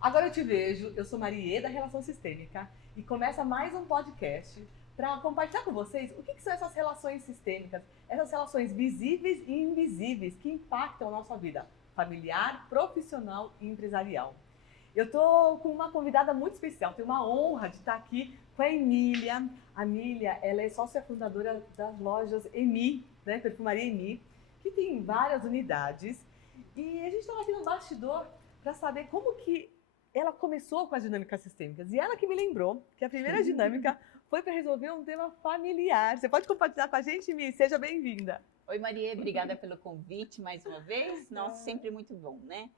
Agora eu te vejo, eu sou Marie da Relação Sistêmica e começa mais um podcast para compartilhar com vocês o que são essas relações sistêmicas, essas relações visíveis e invisíveis que impactam a nossa vida familiar, profissional e empresarial. Eu estou com uma convidada muito especial, tenho uma honra de estar aqui com a Emília. A Emília, ela é sócia fundadora das lojas EMI, né, Perfumaria EMI, que tem várias unidades. E a gente estava aqui no bastidor para saber como que ela começou com as dinâmicas sistêmicas. E ela que me lembrou que a primeira dinâmica foi para resolver um tema familiar. Você pode compartilhar com a gente, Mi? Seja bem-vinda. Oi, Maria, obrigada pelo convite mais uma vez. Nossa, sempre muito bom, né?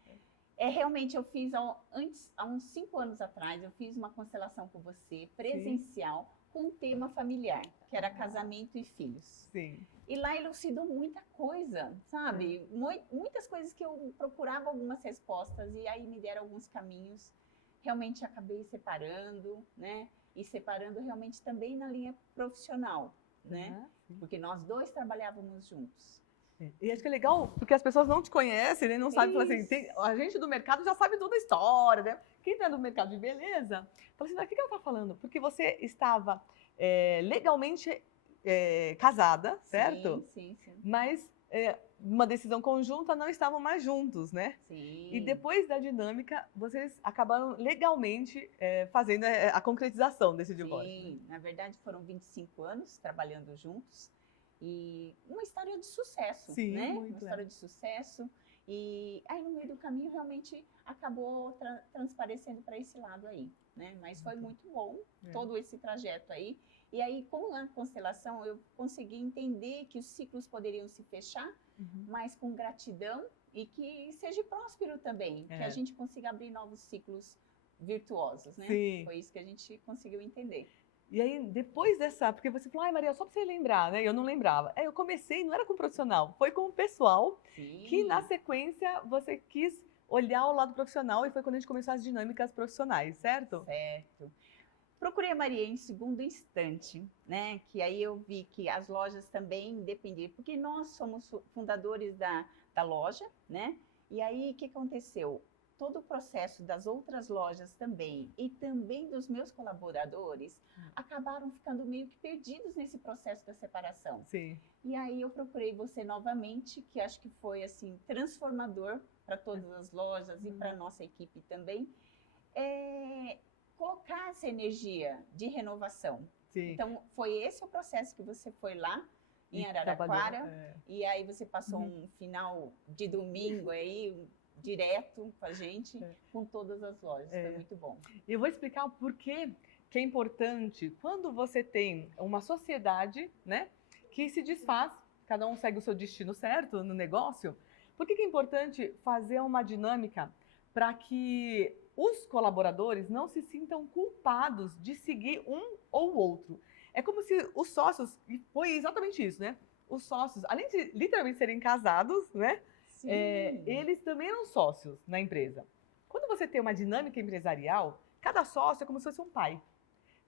Realmente eu fiz há uns 5 anos atrás, eu fiz uma constelação com você, presencial, com um tema familiar, que era casamento e filhos. Sim. E lá elucidou muita coisa, sabe? Muitas coisas que eu procurava algumas respostas e aí me deram alguns caminhos. Realmente acabei separando, né? E separando realmente também na linha profissional, né? Porque nós dois trabalhávamos juntos. E acho que é legal, porque as pessoas não te conhecem, né? Não sabem, falar assim, a gente do mercado já sabe toda a história, né? Quem está no mercado de beleza, fala assim, mas o que ela está falando? Porque você estava legalmente casada, certo? Sim. Mas uma decisão conjunta, não estavam mais juntos, né? Sim. E depois da dinâmica, vocês acabaram legalmente fazendo a concretização desse divórcio. Sim, né? Na verdade foram 25 anos trabalhando juntos. E uma história de sucesso, Sim, né? muito, Uma história de sucesso. E aí no meio do caminho realmente acabou transparecendo para esse lado aí, né? Mas foi muito bom todo esse trajeto aí. E aí com a constelação eu consegui entender que os ciclos poderiam se fechar, mas com gratidão e que seja próspero também, que a gente consiga abrir novos ciclos virtuosos, né? Sim. Foi isso que a gente conseguiu entender. E aí, depois dessa, porque você falou, ai Maria, só pra você lembrar, né? Eu não lembrava. Eu comecei, não era com o profissional, foi com o pessoal, que na sequência você quis olhar o lado profissional e foi quando a gente começou as dinâmicas profissionais, certo? Certo. Procurei a Maria em segundo instante, né? Que aí eu vi que as lojas também dependiam, porque nós somos fundadores da loja, né? E aí o que aconteceu? Todo o processo das outras lojas também e também dos meus colaboradores acabaram ficando meio que perdidos nesse processo da separação. Sim. E aí eu procurei você novamente, que acho que foi assim transformador para todas as lojas e para a nossa equipe também. Colocar essa energia de renovação. Sim. Então, foi esse o processo que você foi lá em Araraquara, e aí você passou um final de domingo aí, direto com a gente, com todas as lojas. Foi muito bom. E eu vou explicar o porquê que é importante, quando você tem uma sociedade, né, que se desfaz, cada um segue o seu destino certo no negócio, por que é importante fazer uma dinâmica para que os colaboradores não se sintam culpados de seguir um ou outro. É como se os sócios, e foi exatamente isso, né? Os sócios, além de literalmente serem casados, né? Eles também eram sócios na empresa. Quando você tem uma dinâmica empresarial, cada sócio é como se fosse um pai.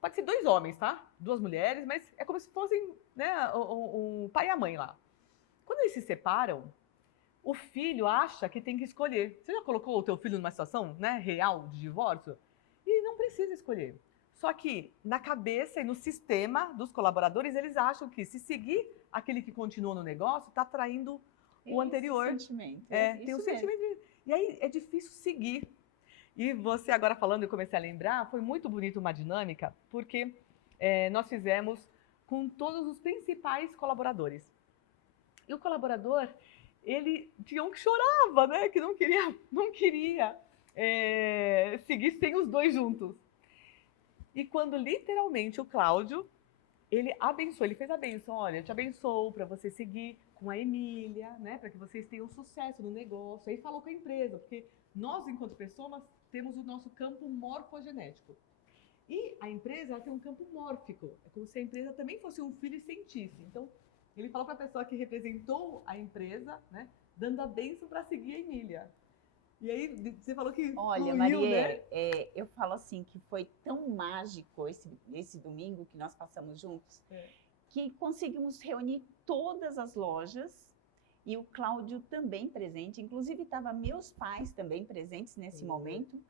Pode ser 2 homens, tá? 2 mulheres, mas é como se fossem, né, um pai e a mãe lá. Quando eles se separam, o filho acha que tem que escolher. Você já colocou o teu filho numa situação, né, real de divórcio? E ele não precisa escolher. Só que na cabeça e no sistema dos colaboradores, eles acham que se seguir aquele que continua no negócio, está traindo o anterior. Sentimento. Tem um sentimento. E aí é difícil seguir. E você agora falando, eu comecei a lembrar, foi muito bonito uma dinâmica, porque nós fizemos com todos os principais colaboradores. E o colaborador, ele tinha um que chorava, né? Que não queria seguir sem os dois juntos. E quando literalmente o Cláudio, ele abençoou, ele fez a benção, olha, eu te abençoo para você seguir com a Emília, né? Para que vocês tenham sucesso no negócio. Aí falou com a empresa, porque nós, enquanto pessoas, temos o nosso campo morfogenético. E a empresa ela tem um campo mórfico. É como se a empresa também fosse um filho e sentisse. Então, ele falou para a pessoa que representou a empresa, né, dando a bênção para seguir a Emília. E aí, você falou que olha, fluiu, Maria, né? eu falo assim que foi tão mágico esse domingo que nós passamos juntos, que conseguimos reunir todas as lojas e o Cláudio também presente. Inclusive, estavam meus pais também presentes nesse momento.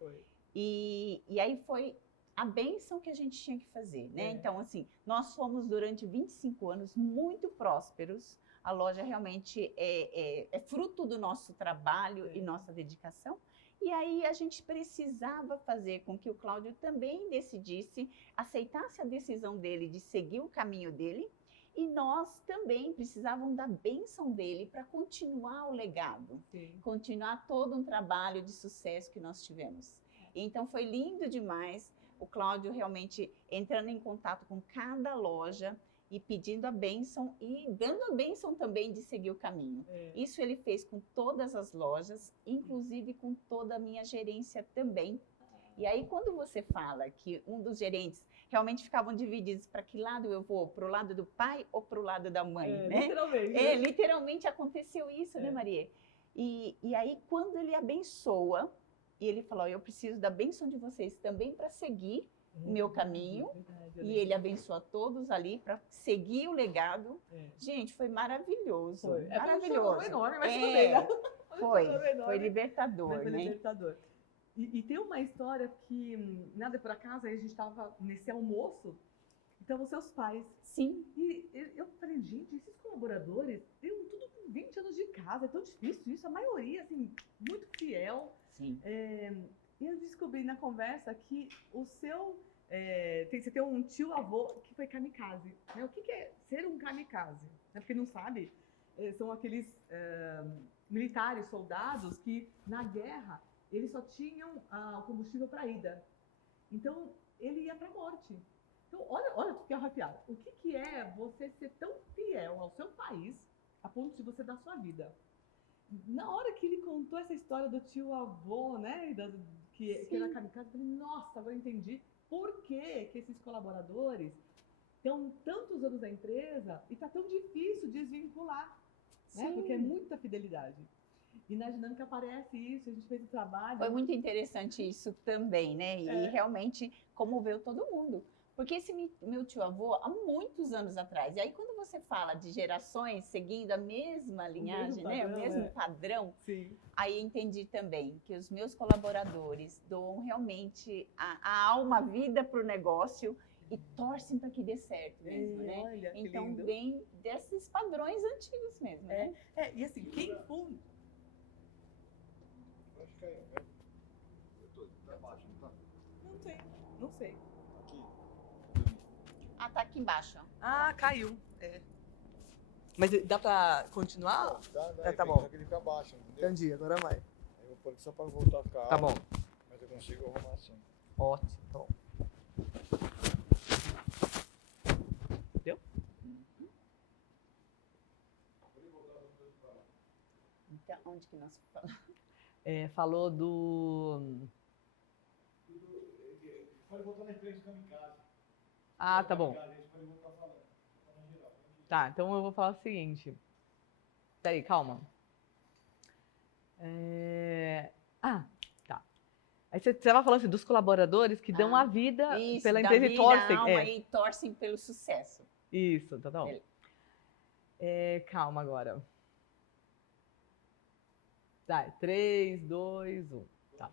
E aí foi a bênção que a gente tinha que fazer, né? Então, assim, nós fomos durante 25 anos muito prósperos. A loja realmente é fruto do nosso trabalho e nossa dedicação. E aí a gente precisava fazer com que o Cláudio também decidisse, aceitasse a decisão dele de seguir o caminho dele, e nós também precisávamos da bênção dele para continuar o legado, continuar todo um trabalho de sucesso que nós tivemos. Então foi lindo demais, o Cláudio realmente entrando em contato com cada loja e pedindo a bênção e dando a bênção também de seguir o caminho. Isso ele fez com todas as lojas, inclusive com toda a minha gerência também. E aí, quando você fala que um dos gerentes realmente ficavam divididos para que lado eu vou, para o lado do pai ou para o lado da mãe, né? Literalmente. Literalmente aconteceu isso, né, Maria? E aí, quando ele abençoa, e ele falou, eu preciso da bênção de vocês também para seguir o meu caminho, e ele abençoa todos ali para seguir o legado. Gente, foi maravilhoso. Maravilhoso. Foi enorme, mas tudo bem, né? Foi libertador, mas foi né? libertador. E tem uma história que, nada por acaso, aí a gente estava nesse almoço, então os seus pais. Sim. E eu falei, gente, esses colaboradores, têm tudo com 20 anos de casa, é tão difícil isso, a maioria, assim, muito fiel. Sim. E eu descobri na conversa que o seu, você tem um tio-avô que foi kamikaze. Né? O que é ser um kamikaze? Né? Porque não sabe, são aqueles militares, soldados que na guerra eles só tinham o combustível para ida. Então ele ia para a morte. Então olha o que é arrepiado. O que é você ser tão fiel ao seu país a ponto de você dar sua vida? Na hora que ele contou essa história do tio-avô, né, que era kamikaze, eu falei, nossa, agora eu entendi por que esses colaboradores estão tantos anos na empresa e está tão difícil desvincular, né, porque é muita fidelidade. E na dinâmica aparece isso, a gente fez o trabalho. Foi muito interessante isso também, né, e realmente comoveu todo mundo. Porque esse meu tio-avô, há muitos anos atrás, e aí quando você fala de gerações seguindo a mesma linhagem, né, o mesmo padrão, aí entendi também que os meus colaboradores doam realmente a alma, a vida para o negócio e torcem para que dê certo mesmo, né? Olha, então lindo. Vem desses padrões antigos mesmo, né? E assim, quem funda... Acho que caiu, né? Tá baixo, não tá? Não sei. Ah, tá aqui embaixo. Ah, caiu. Mas dá pra continuar? Tá bom. Só que ele fica baixo, entendeu? Entendi, agora vai. Eu vou pôr aqui só pra voltar a ficar Tá bom. alto, mas eu consigo arrumar assim. Ótimo, tá bom. Deu? Então, onde que nós falamos? Falou do... Pode voltar na empresa do kamikaze. Ah, tá bom. Tá, então eu vou falar o seguinte. Peraí, calma. Tá. Aí você estava falando assim, dos colaboradores que dão a vida pela empresa e torcem. E torcem pelo sucesso. Isso, tá bom. Calma agora. Tá, 3, 2, 1. Tá.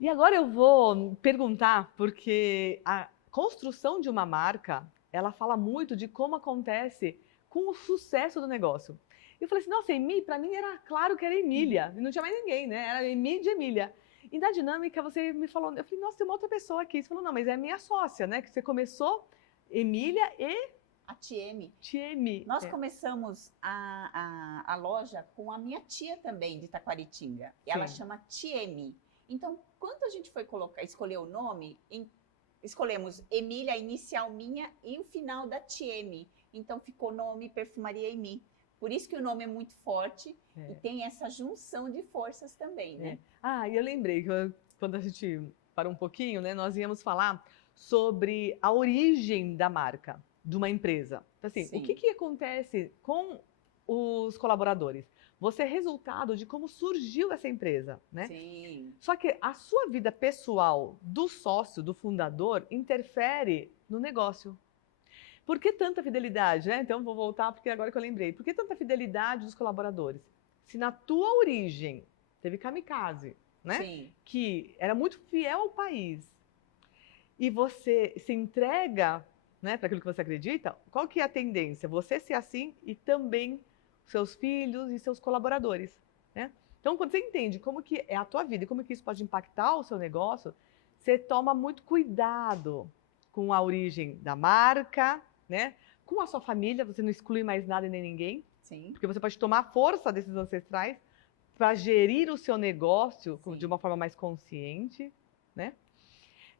E agora eu vou perguntar, porque a construção de uma marca, ela fala muito de como acontece com o sucesso do negócio. Eu falei assim, nossa, Emi, para mim era claro que era Emília, e não tinha mais ninguém, né? Era Emi de Emília. E na dinâmica você me falou, eu falei, nossa, tem uma outra pessoa aqui. Você falou, não, mas é a minha sócia, né? Que você começou Emília e... A Tieme. Tieme. Nós começamos a loja com a minha tia também, de Taquaritinga. Ela chama Tieme. Então, quando a gente foi escolher o nome, escolhemos Emília, a inicial minha, e o final da Tieme. Então, ficou o nome Perfumaria Emi. Por isso que o nome é muito forte e tem essa junção de forças também, né? E eu lembrei que quando a gente parou um pouquinho, né, nós íamos falar sobre a origem da marca, de uma empresa. Então, assim, o que acontece com os colaboradores? Você é resultado de como surgiu essa empresa, né? Sim. Só que a sua vida pessoal do sócio, do fundador, interfere no negócio. Por que tanta fidelidade, né? Então, vou voltar porque agora que eu lembrei. Por que tanta fidelidade dos colaboradores? Se na tua origem teve kamikaze, né? Sim. Que era muito fiel ao país, e você se entrega, né, para aquilo que você acredita, qual que é a tendência? Você ser assim e também seus filhos e seus colaboradores, né? Então, quando você entende como que é a tua vida e como que isso pode impactar o seu negócio, você toma muito cuidado com a origem da marca, né? Com a sua família, você não exclui mais nada e nem ninguém, Sim. porque você pode tomar força desses ancestrais para gerir o seu negócio Sim. de uma forma mais consciente, né?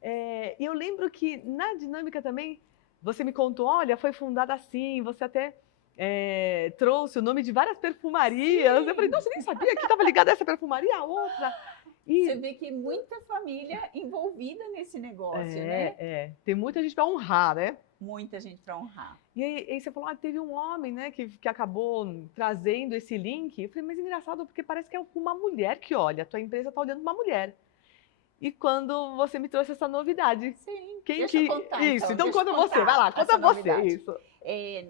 E eu lembro que na dinâmica também, você me contou, olha, foi fundada assim, você até trouxe o nome de várias perfumarias. Sim. Eu falei, não, você nem sabia que estava ligada a essa perfumaria, a outra. Você vê que muita família envolvida nesse negócio, né? Tem muita gente para honrar, né? Muita gente para honrar. E aí você falou, teve um homem, né, que acabou trazendo esse link. Eu falei, mas engraçado, porque parece que é uma mulher que olha, a tua empresa está olhando para uma mulher. E quando você me trouxe essa novidade. Sim, Quem deixa eu contar, Isso, então deixa eu conta você, contar vai lá, conta essa você novidade. isso.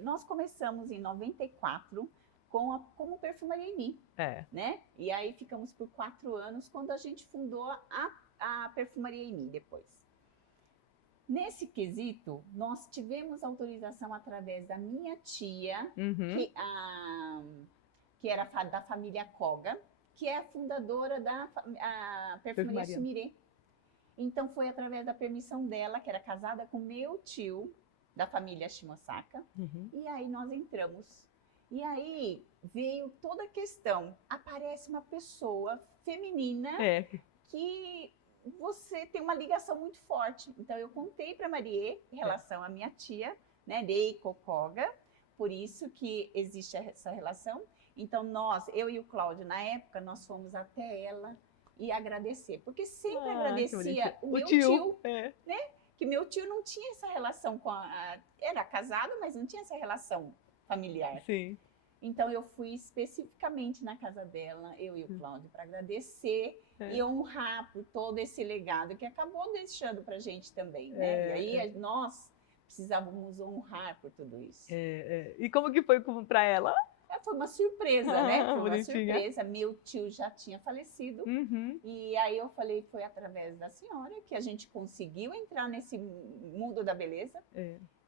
Nós começamos em 94 como Perfumaria Eni, né? E aí ficamos por 4 anos quando a gente fundou a Perfumaria Eni depois. Nesse quesito, nós tivemos autorização através da minha tia, que era da família Koga, que é a fundadora da Perfumaria Sumire. Então, foi através da permissão dela, que era casada com meu tio, da família Shimosaka, e aí nós entramos. E aí veio toda a questão. Aparece uma pessoa feminina que você tem uma ligação muito forte. Então, eu contei para a Marie em relação à minha tia, né, Reiko Koga, por isso que existe essa relação. Então, eu e o Cláudio, na época, nós fomos até ela e agradecer. Porque sempre agradecia o meu tio, né? Que meu tio não tinha essa relação com era casado, mas não tinha essa relação familiar. Sim. Então, eu fui especificamente na casa dela, eu e o Cláudio, para agradecer e honrar por todo esse legado que acabou deixando para a gente também, né? E aí, nós precisávamos honrar por tudo isso. E como que foi para ela? Foi uma surpresa, né? Foi uma surpresa. Meu tio já tinha falecido. E aí eu falei, foi através da senhora que a gente conseguiu entrar nesse mundo da beleza.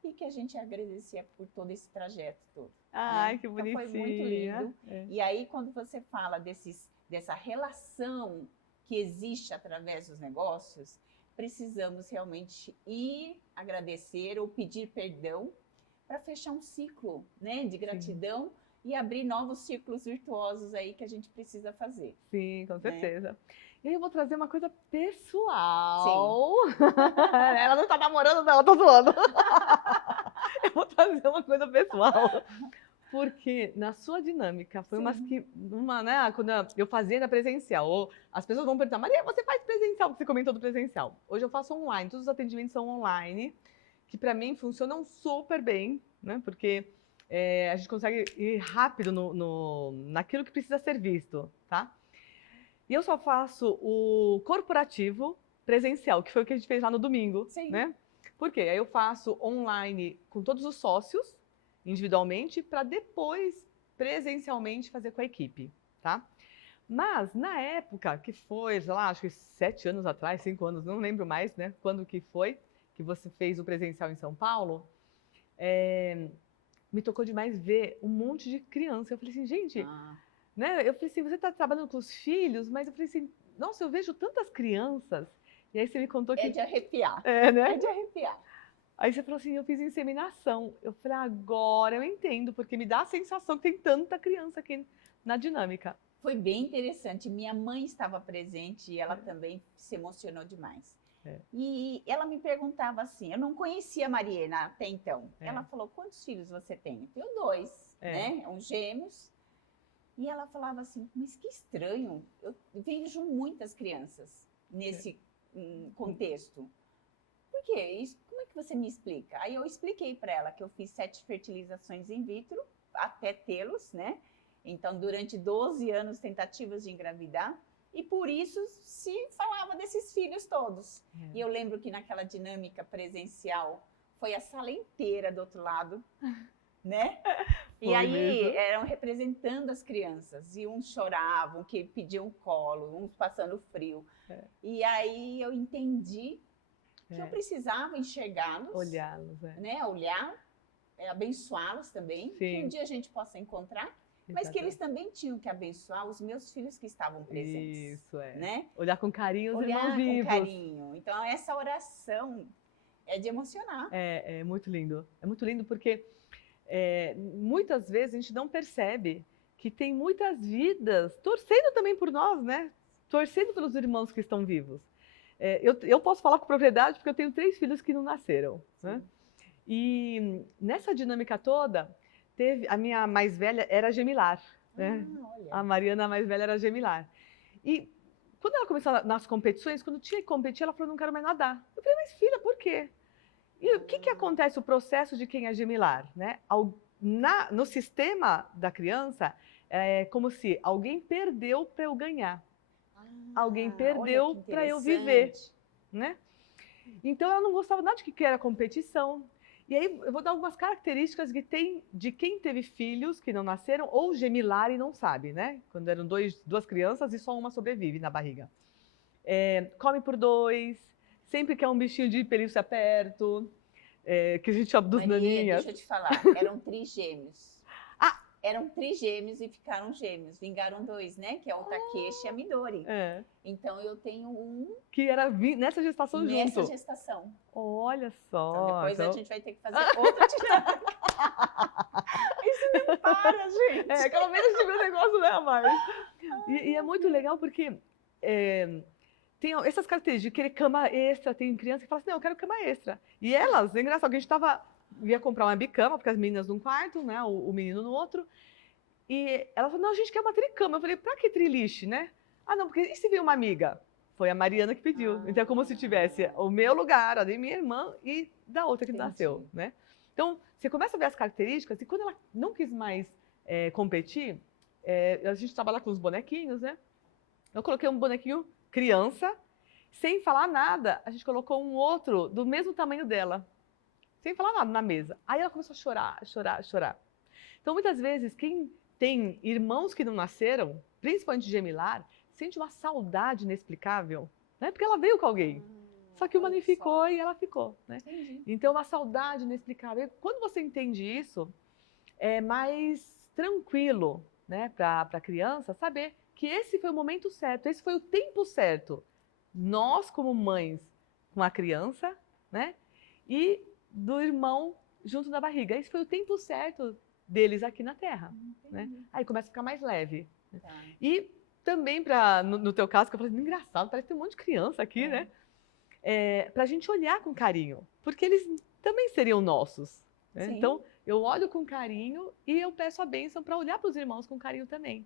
E que a gente agradecia por todo esse trajeto todo. Ai, que bonitinho. Então foi muito lindo. E aí, quando você fala dessa relação que existe através dos negócios, precisamos realmente ir agradecer ou pedir perdão para fechar um ciclo, né, de gratidão e abrir novos ciclos virtuosos aí que a gente precisa fazer. Sim, com certeza. E aí eu vou trazer uma coisa pessoal. Sim. Ela não tá namorando, não, eu tô zoando. Eu vou trazer uma coisa pessoal. Porque na sua dinâmica, foi né, quando eu fazia na presencial, ou as pessoas vão perguntar, Maria, você faz presencial? Porque você comentou do presencial. Hoje eu faço online, todos os atendimentos são online, que para mim funcionam super bem, né? Porque a gente consegue ir rápido naquilo que precisa ser visto, tá? E eu só faço o corporativo presencial, que foi o que a gente fez lá no domingo, né? Por quê? Aí eu faço online com todos os sócios, individualmente, para depois, presencialmente, fazer com a equipe, tá? Mas, na época, que foi, sei lá, acho que 7 anos atrás, 5 anos, não lembro mais, né? Quando que foi que você fez o presencial em São Paulo, me tocou demais ver um monte de criança. Eu falei assim, gente, né? Eu falei assim, você está trabalhando com os filhos, mas eu falei assim, nossa, eu vejo tantas crianças. E aí você me contou que... É de arrepiar. Né? É de arrepiar. Aí você falou assim, eu fiz inseminação. Eu falei, agora eu entendo, porque me dá a sensação que tem tanta criança aqui na dinâmica. Foi bem interessante. Minha mãe estava presente e ela também se emocionou demais. E ela me perguntava assim, eu não conhecia a Mariana até então. Ela falou, quantos filhos você tem? Eu tenho 2, né? Uns gêmeos. E ela falava assim, mas que estranho, eu vejo muitas crianças nesse contexto. Por quê? Como é que você me explica? Aí eu expliquei para ela que eu fiz 7 fertilizações in vitro, até tê-los, né? Então, durante 12 anos, tentativas de engravidar. E por isso se falava desses filhos todos. E eu lembro que naquela dinâmica presencial, foi a sala inteira do outro lado, né? E Foi aí mesmo. eram representando as crianças, e uns choravam, que pediam colo, uns passando frio. É. E aí eu entendi que eu É, precisava enxergá-los, olhá-los, né? Olhar, abençoá-los também, que um Sim, dia a gente possa encontrar, mas que eles também tinham que abençoar os meus filhos que estavam presentes, Isso, né? Olhar com carinho os irmãos Olhar com vivos. carinho. Então essa oração é de emocionar. É muito lindo. É muito lindo porque muitas vezes a gente não percebe que tem muitas vidas torcendo também por nós, né? Torcendo pelos irmãos que estão vivos. Eu posso falar com propriedade porque eu tenho 3 filhos que não nasceram, né? E nessa dinâmica toda, a minha mais velha era gemilar, né? Olha. A Mariana, a mais velha, era gemilar. E quando ela começou nas competições, quando tinha que competir, ela falou, não quero mais nadar. Eu falei, mas filha, por quê? E o que acontece, o processo de quem é gemilar, né? No sistema da criança, é como se alguém perdeu para eu ganhar. Alguém perdeu para eu viver, né? Então ela não gostava nada de que era competição. E aí eu vou dar algumas características que tem de quem teve filhos que não nasceram ou gemilar e não sabe, né? Quando eram duas crianças e só uma sobrevive na barriga. Come por 2, sempre quer um bichinho de pelúcia perto, que a gente chama dos naninhas. Deixa eu te falar, eram trigêmeos. Eram trigêmeos e ficaram gêmeos. Vingaram 2, né? Que é o Takeshi e a Midori. Então eu tenho um que era nessa gestação junto. Nessa gestação. Olha só. Então depois a gente vai ter que fazer outra dinâmica. Isso não para, gente. Aquela vez eu tive um negócio, né, Mari? E é muito legal porque tem essas características de querer cama extra. Tem criança que fala assim, não, eu quero cama extra. E elas, é engraçado, que a gente ia comprar uma bicama, porque as meninas num quarto, né, o menino no outro. E ela falou, não, a gente quer uma tricama. Eu falei, pra que triliche, né? Ah, não, porque e se vir uma amiga? Foi a Mariana que pediu. Então é como se tivesse o meu lugar, a da minha irmã e da outra que nasceu, né? Então, você começa a ver as características e quando ela não quis mais competir, a gente trabalha com os bonequinhos, né? Eu coloquei um bonequinho criança, sem falar nada, a gente colocou um outro do mesmo tamanho dela, sem falar nada na mesa. Aí ela começou a chorar, chorar, chorar. Então, muitas vezes, quem tem irmãos que não nasceram, principalmente gemilar, sente uma saudade inexplicável, né? Porque ela veio com alguém. Só que uma nem ficou e ela ficou, né? Então, uma saudade inexplicável. Quando você entende isso, é mais tranquilo, né, para a criança saber que esse foi o momento certo, esse foi o tempo certo. Nós, como mães, com a criança, né? E do irmão junto da barriga. Esse foi o tempo certo deles aqui na Terra, né? Aí começa a ficar mais leve. Né? E também, no teu caso, que eu falei, engraçado, parece que tem um monte de criança aqui, né? Para a gente olhar com carinho, porque eles também seriam nossos. Né? Então, eu olho com carinho e eu peço a bênção para olhar para os irmãos com carinho também.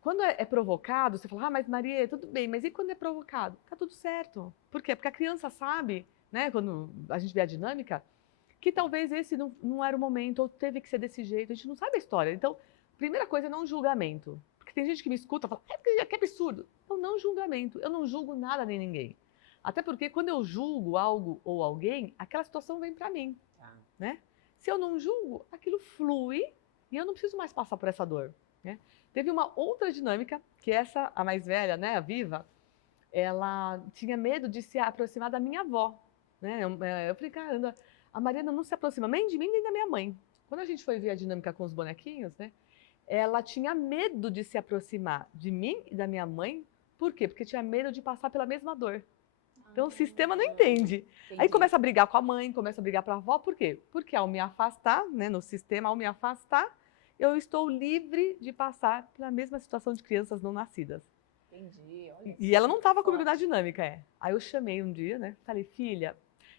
Quando é provocado, você fala, mas Maria, tudo bem, mas e quando é provocado? Tá tudo certo. Por quê? Porque a criança sabe, né, quando a gente vê a dinâmica, que talvez esse não era o momento, ou teve que ser desse jeito, a gente não sabe a história. Então, primeira coisa é não julgamento. Porque tem gente que me escuta e fala, que absurdo. Então, não julgamento. Eu não julgo nada nem ninguém. Até porque quando eu julgo algo ou alguém, aquela situação vem para mim. Né? Se eu não julgo, aquilo flui e eu não preciso mais passar por essa dor. Né? Teve uma outra dinâmica, que essa, a mais velha, né, a Viva, ela tinha medo de se aproximar da minha avó. Né? Eu falei, caramba, a Mariana não se aproxima nem de mim nem da minha mãe. Quando a gente foi ver a dinâmica com os bonequinhos, né, ela tinha medo de se aproximar de mim e da minha mãe. Por quê? Porque tinha medo de passar pela mesma dor. Então o sistema não entende. Aí começa a brigar com a mãe, começa a brigar para a avó. Por quê? Porque ao me afastar, né, no sistema, ao me afastar, eu estou livre de passar pela mesma situação de crianças não nascidas. Entendi. Olha e ela não estava comigo na dinâmica, Aí eu chamei um dia, né? Falei, filha,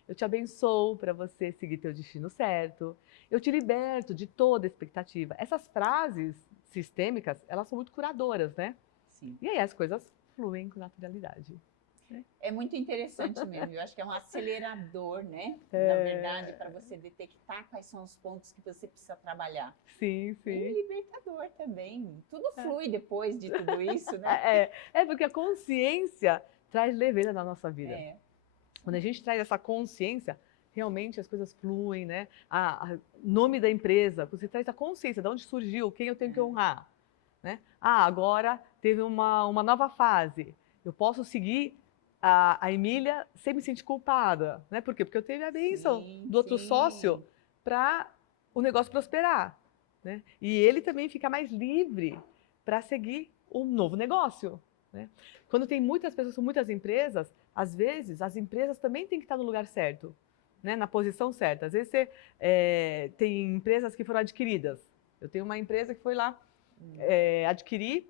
eu te abençoo para você seguir teu destino certo. Eu te liberto de toda expectativa. Essas frases sistêmicas, elas são muito curadoras, né? Sim. E aí as coisas fluem com naturalidade. É muito interessante mesmo. Eu acho que é um acelerador, né? Na verdade, para você detectar quais são os pontos que você precisa trabalhar. Sim, sim. E libertador também. Tudo flui depois de tudo isso, né? Porque a consciência traz leveza na nossa vida. Quando a gente traz essa consciência, realmente as coisas fluem, né? Nome da empresa, você traz a consciência de onde surgiu, quem eu tenho que honrar, né? Agora teve uma nova fase, eu posso seguir a Emília sem me sentir culpada, né? Por quê? Porque eu tive a bênção do outro sócio para o negócio prosperar, né? E ele também fica mais livre para seguir um novo negócio, né? Quando tem muitas pessoas, são muitas empresas, às vezes as empresas também têm que estar no lugar certo, né? Na posição certa. Às vezes você tem empresas que foram adquiridas. Eu tenho uma empresa que foi lá adquirir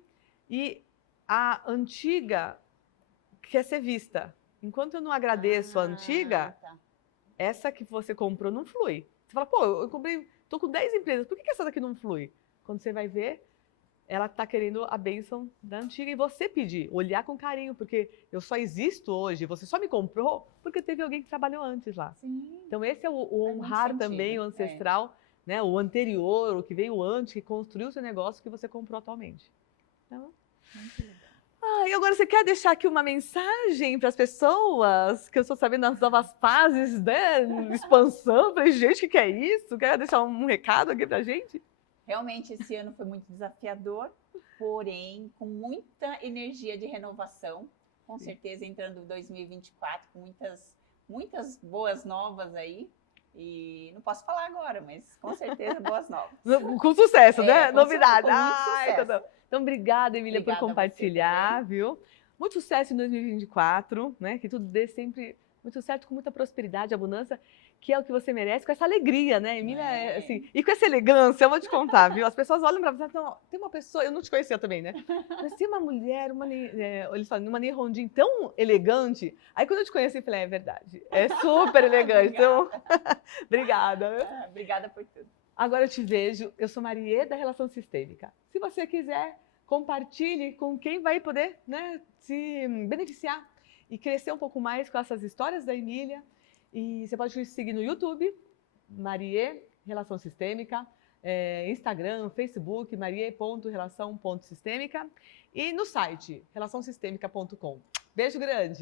e a antiga quer ser vista. Enquanto eu não agradeço a antiga, essa que você comprou não flui. Você fala, pô, eu comprei, tô com 10 empresas, por que essa daqui não flui? Quando você vai ver, ela está querendo a bênção da antiga e você pedir, olhar com carinho, porque eu só existo hoje, você só me comprou porque teve alguém que trabalhou antes lá. Sim. Então esse é o honrar também, o ancestral, né? O anterior, o que veio antes, que construiu o seu negócio que você comprou atualmente. Então, muito legal. E agora você quer deixar aqui uma mensagem para as pessoas? Que eu estou sabendo das novas fases, né? Expansão. Falei, gente, o que é isso? Quer deixar um recado aqui para a gente? Realmente esse ano foi muito desafiador, porém com muita energia de renovação. Com certeza entrando em 2024 com muitas boas novas aí. E não posso falar agora, mas com certeza boas novas. Com sucesso, né? Com Novidade. sucesso. Então, obrigada, Emília, Obrigada por compartilhar, viu? Muito sucesso em 2024, né? Que tudo dê sempre muito certo, com muita prosperidade, abundância, que é o que você merece, com essa alegria, né? Emília, assim, e com essa elegância, eu vou te contar, viu? As pessoas olham pra você e falam, tem uma pessoa, eu não te conhecia também, né? Mas tem uma mulher, eles falam, uma Nihonjin tão elegante. Aí quando eu te conheci, eu falei, é verdade, é super elegante. Então, obrigada. Obrigada por tudo. Agora eu te vejo, eu sou Marie da Relação Sistêmica. Se você quiser, compartilhe com quem vai poder, né, se beneficiar e crescer um pouco mais com essas histórias da Emília. E você pode seguir no YouTube, Marie Relação Sistêmica, Instagram, Facebook, marie.relação.sistêmica e no site relaçãosistêmica.com. Beijo grande!